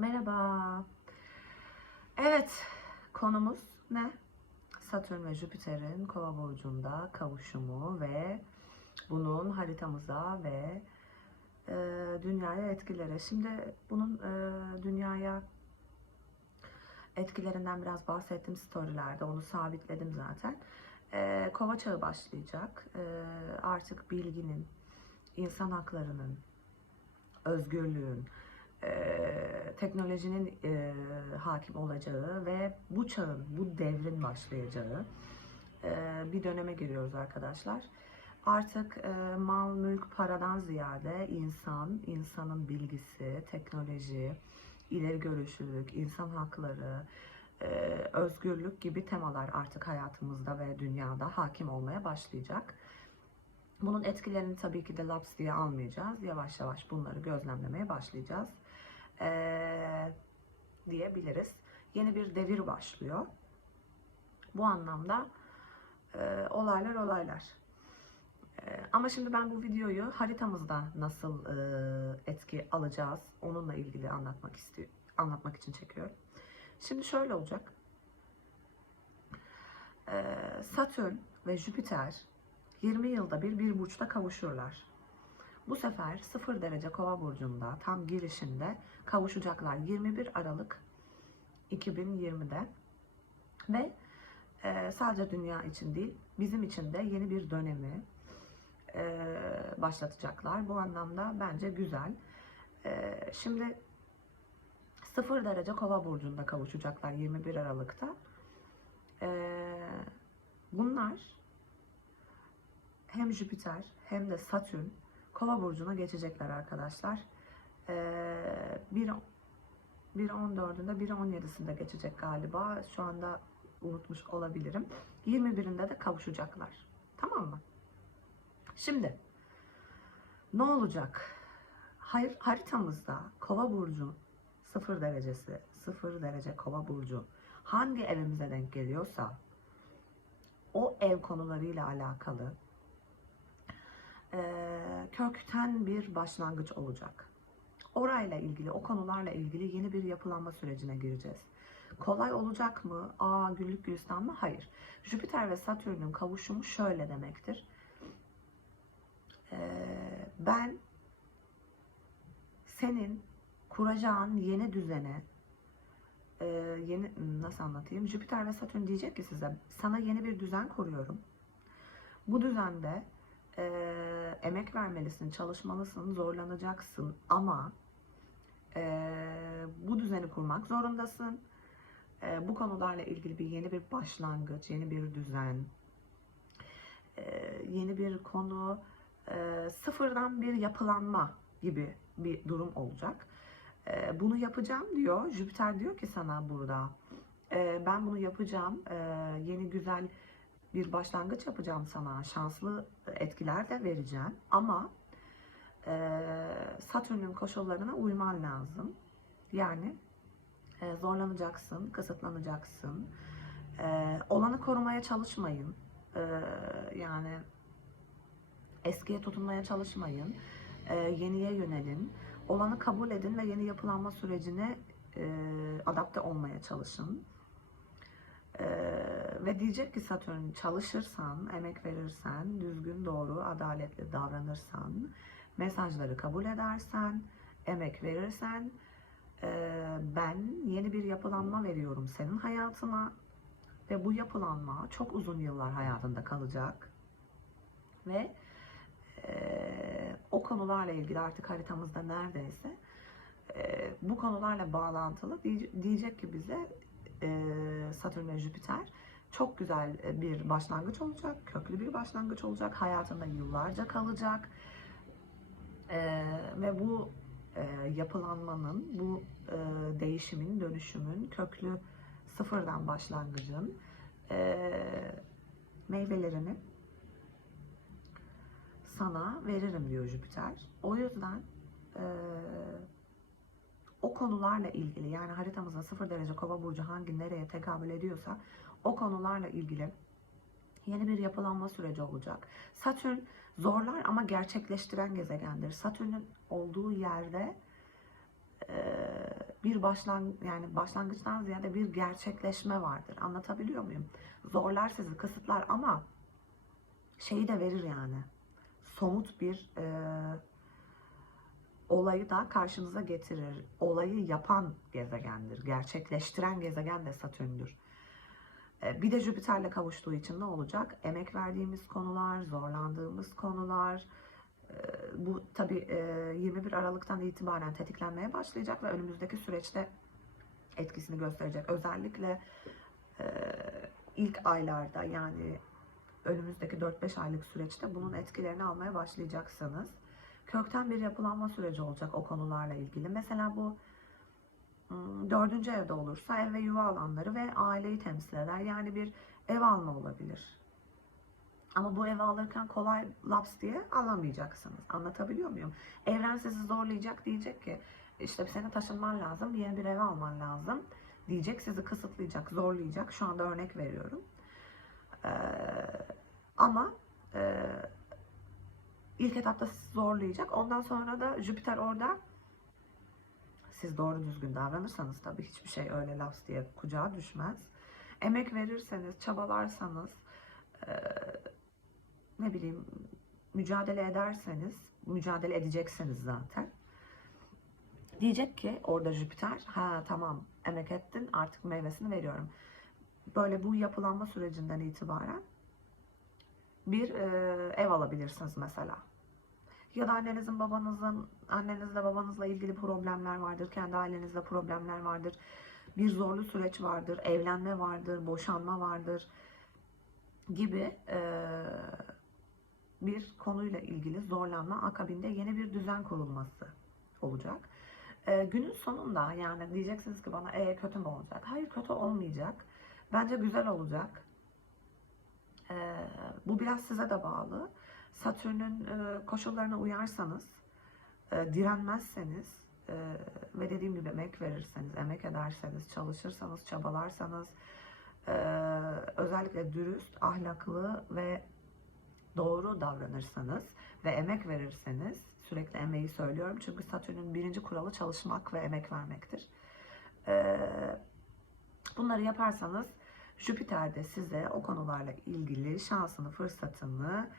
Merhaba. Evet, konumuz ne? Satürn ve Jüpiter'in Kova burcunda kavuşumu ve bunun haritamıza ve e, dünyaya etkileri. Şimdi bunun e, dünyaya etkilerinden biraz bahsettim storylerde. Onu sabitledim zaten. E, kova çağı başlayacak. E, artık bilginin, insan haklarının, özgürlüğün, teknolojinin e, hakim olacağı ve bu çağın, bu devrin başlayacağı e, bir döneme giriyoruz arkadaşlar. Artık e, mal, mülk, paradan ziyade insan, insanın bilgisi, teknoloji, ileri görüşlülük, insan hakları, e, özgürlük gibi temalar artık hayatımızda ve dünyada hakim olmaya başlayacak. Bunun etkilerini tabii ki de laps diye almayacağız. Yavaş yavaş bunları gözlemlemeye başlayacağız. Ee, diyebiliriz. Yeni bir devir başlıyor. Bu anlamda e, olaylar olaylar. E, ama şimdi ben bu videoyu haritamızda nasıl e, etki alacağız onunla ilgili anlatmak istiyorum. Anlatmak için çekiyorum. Şimdi şöyle olacak. E, Satürn ve Jüpiter 20 yılda bir bir burçta kavuşurlar. Bu sefer 0 derece kova burcunda tam girişinde kavuşacaklar 21 Aralık 2020'de ve e, sadece dünya için değil bizim için de yeni bir dönemi e, başlatacaklar. Bu anlamda bence güzel. E, şimdi 0 derece kova burcunda kavuşacaklar 21 Aralık'ta. E, bunlar hem Jüpiter hem de Satürn Kova burcuna geçecekler arkadaşlar. Ee, bir 1.14'ünde 1.17'sinde geçecek galiba. Şu anda unutmuş olabilirim. 21'inde de kavuşacaklar. Tamam mı? Şimdi ne olacak? Hayır, haritamızda Kova burcu 0 derecesi, 0 derece Kova burcu hangi evimize denk geliyorsa o ev konularıyla alakalı kökten bir başlangıç olacak. Orayla ilgili, o konularla ilgili yeni bir yapılanma sürecine gireceğiz. Kolay olacak mı? Aa güllük gülistan mı? Hayır. Jüpiter ve Satürn'ün kavuşumu şöyle demektir. Ee, ben senin kuracağın yeni düzene e, yeni nasıl anlatayım? Jüpiter ve Satürn diyecek ki size sana yeni bir düzen kuruyorum. Bu düzende e, emek vermelisin, çalışmalısın, zorlanacaksın ama e, bu düzeni kurmak zorundasın. E, bu konularla ilgili bir yeni bir başlangıç, yeni bir düzen, e, yeni bir konu, e, sıfırdan bir yapılanma gibi bir durum olacak. E, bunu yapacağım diyor. Jüpiter diyor ki sana burada. E, ben bunu yapacağım. E, yeni güzel bir başlangıç yapacağım sana. Şanslı etkiler de vereceğim. Ama e, Satürn'ün koşullarına uyman lazım. Yani e, zorlanacaksın, kısıtlanacaksın. E, olanı korumaya çalışmayın. E, yani eskiye tutunmaya çalışmayın. E, yeniye yönelin. Olanı kabul edin ve yeni yapılanma sürecine e, adapte olmaya çalışın. Ee, ve diyecek ki Satürn çalışırsan, emek verirsen, düzgün, doğru, adaletli davranırsan, mesajları kabul edersen, emek verirsen, e, ben yeni bir yapılanma veriyorum senin hayatına ve bu yapılanma çok uzun yıllar hayatında kalacak ve e, o konularla ilgili artık haritamızda neredeyse e, bu konularla bağlantılı diye- diyecek ki bize Satürn ve Jüpiter çok güzel e, bir başlangıç olacak, köklü bir başlangıç olacak, hayatında yıllarca kalacak E, ve bu e, yapılanmanın, bu e, değişimin, dönüşümün, köklü sıfırdan başlangıcın e, meyvelerini sana veririm diyor Jüpiter. O yüzden e, o konularla ilgili yani haritamızda sıfır derece kova burcu hangi nereye tekabül ediyorsa o konularla ilgili yeni bir yapılanma süreci olacak. Satürn zorlar ama gerçekleştiren gezegendir. Satürn'ün olduğu yerde e, bir başlan yani başlangıçtan ziyade bir gerçekleşme vardır. Anlatabiliyor muyum? Zorlar sizi, kısıtlar ama şeyi de verir yani. Somut bir e, olayı da karşınıza getirir. Olayı yapan gezegendir. Gerçekleştiren gezegen de Satürn'dür. E, Bir de Jüpiter'le kavuştuğu için ne olacak? Emek verdiğimiz konular, zorlandığımız konular, e, bu tabii e, 21 Aralık'tan itibaren tetiklenmeye başlayacak ve önümüzdeki süreçte etkisini gösterecek. Özellikle e, ilk aylarda yani önümüzdeki 4-5 aylık süreçte bunun etkilerini almaya başlayacaksınız. Kökten bir yapılanma süreci olacak o konularla ilgili. Mesela bu ım, dördüncü evde olursa ev ve yuva alanları ve aileyi temsil eder. Yani bir ev alma olabilir. Ama bu evi alırken kolay laps diye alamayacaksınız. Anlatabiliyor muyum? Evren sizi zorlayacak diyecek ki işte senin taşınman lazım, yeni bir ev alman lazım diyecek. Sizi kısıtlayacak, zorlayacak. Şu anda örnek veriyorum. Ee, ama e, ilk etapta sizi zorlayacak. Ondan sonra da Jüpiter orada siz doğru düzgün davranırsanız tabii hiçbir şey öyle laps diye kucağa düşmez. Emek verirseniz, çabalarsanız, e, ne bileyim mücadele ederseniz, mücadele edeceksiniz zaten. Diyecek ki orada Jüpiter, ha tamam emek ettin artık meyvesini veriyorum. Böyle bu yapılanma sürecinden itibaren bir e, ev alabilirsiniz mesela. Ya da annenizin babanızın, annenizle babanızla ilgili problemler vardır, kendi ailenizle problemler vardır. Bir zorlu süreç vardır, evlenme vardır, boşanma vardır gibi e, bir konuyla ilgili zorlanma akabinde yeni bir düzen kurulması olacak. E, günün sonunda yani diyeceksiniz ki bana e kötü mü olacak? Hayır kötü olmayacak. Bence güzel olacak. E, bu biraz size de bağlı. Satürn'ün e, koşullarına uyarsanız, e, direnmezseniz e, ve dediğim gibi emek verirseniz, emek ederseniz, çalışırsanız, çabalarsanız, özellikle dürüst, ahlaklı ve doğru davranırsanız ve emek verirseniz, sürekli emeği söylüyorum çünkü Satürn'ün birinci kuralı çalışmak ve emek vermektir. Bunları yaparsanız Jüpiter de size o konularla ilgili şansını, fırsatını,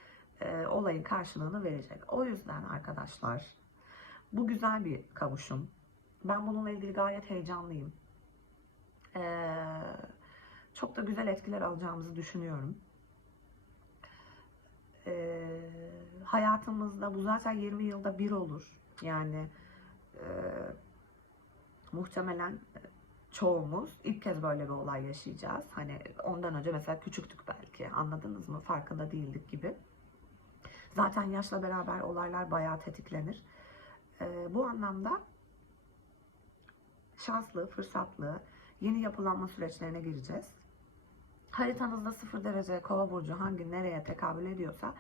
e, olayın karşılığını verecek. O yüzden arkadaşlar bu güzel bir kavuşum. Ben bununla ilgili gayet heyecanlıyım. E, çok da güzel etkiler alacağımızı düşünüyorum. E, hayatımızda bu zaten 20 yılda bir olur. Yani e, muhtemelen çoğumuz ilk kez böyle bir olay yaşayacağız. Hani ondan önce mesela küçüktük belki anladınız mı farkında değildik gibi. Zaten yaşla beraber olaylar bayağı tetiklenir. Ee, bu anlamda şanslı, fırsatlı, yeni yapılanma süreçlerine gireceğiz. Haritanızda sıfır derece kova burcu hangi nereye tekabül ediyorsa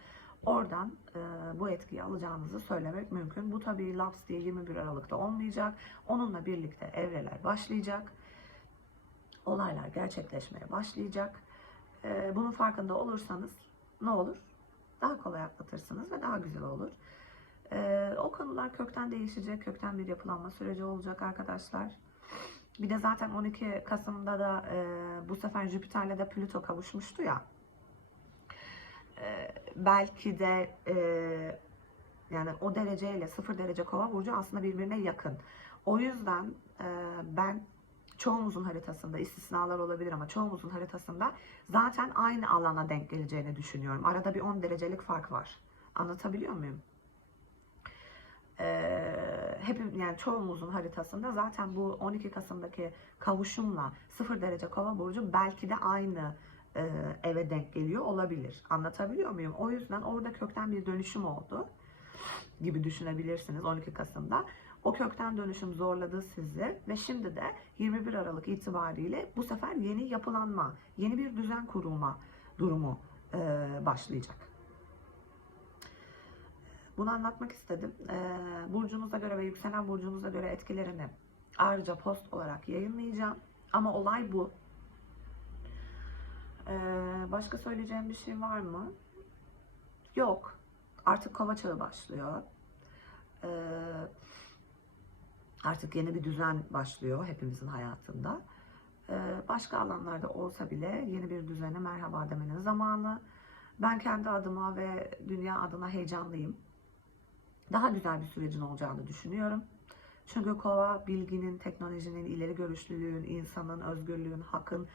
oradan e, bu etkiyi alacağınızı söylemek mümkün. Bu tabii laps diye 21 Aralık'ta olmayacak. Onunla birlikte evreler başlayacak. Olaylar gerçekleşmeye başlayacak. E, bunun farkında olursanız ne olur? Daha kolay atlatırsınız ve daha güzel olur. Ee, o konular kökten değişecek, kökten bir yapılanma süreci olacak arkadaşlar. Bir de zaten 12 Kasım'da da e, bu sefer Jüpiter'le de Plüto kavuşmuştu ya. E, belki de e, yani o dereceyle 0 derece kova burcu aslında birbirine yakın. O yüzden e, ben çoğumuzun haritasında istisnalar olabilir ama çoğumuzun haritasında zaten aynı alana denk geleceğini düşünüyorum. Arada bir 10 derecelik fark var. Anlatabiliyor muyum? Ee, hepim yani çoğumuzun haritasında zaten bu 12 Kasım'daki kavuşumla 0 derece kova burcu belki de aynı e, eve denk geliyor olabilir. Anlatabiliyor muyum? O yüzden orada kökten bir dönüşüm oldu gibi düşünebilirsiniz 12 Kasım'da. O kökten dönüşüm zorladı sizi ve şimdi de 21 Aralık itibariyle bu sefer yeni yapılanma, yeni bir düzen kurulma durumu e, başlayacak. Bunu anlatmak istedim. E, burcunuza göre ve yükselen burcunuza göre etkilerini ayrıca post olarak yayınlayacağım. Ama olay bu. E, başka söyleyeceğim bir şey var mı? Yok. Artık kova çağı başlıyor. Eee Artık yeni bir düzen başlıyor hepimizin hayatında. Ee, başka alanlarda olsa bile yeni bir düzene merhaba demenin zamanı. Ben kendi adıma ve dünya adına heyecanlıyım. Daha güzel bir sürecin olacağını düşünüyorum. Çünkü kova bilginin, teknolojinin, ileri görüşlülüğün, insanın, özgürlüğün, hakkın,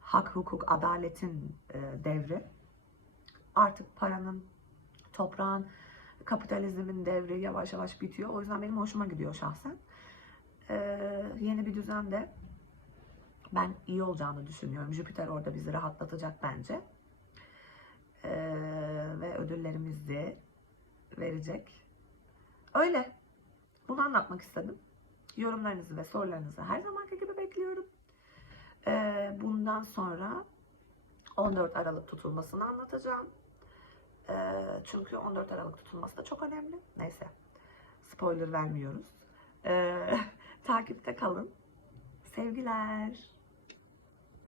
hak, hukuk, adaletin e, devri. Artık paranın, toprağın, kapitalizmin devri yavaş yavaş bitiyor. O yüzden benim hoşuma gidiyor şahsen. Ee, yeni bir düzende ben iyi olacağını düşünüyorum. Jüpiter orada bizi rahatlatacak bence. Ee, ve ödüllerimizi verecek. Öyle. Bunu anlatmak istedim. Yorumlarınızı ve sorularınızı her zamanki gibi bekliyorum. Ee, bundan sonra 14 Aralık tutulmasını anlatacağım. Ee, çünkü 14 Aralık tutulması da çok önemli. Neyse. Spoiler vermiyoruz. Ee, takipte kalın. Sevgiler.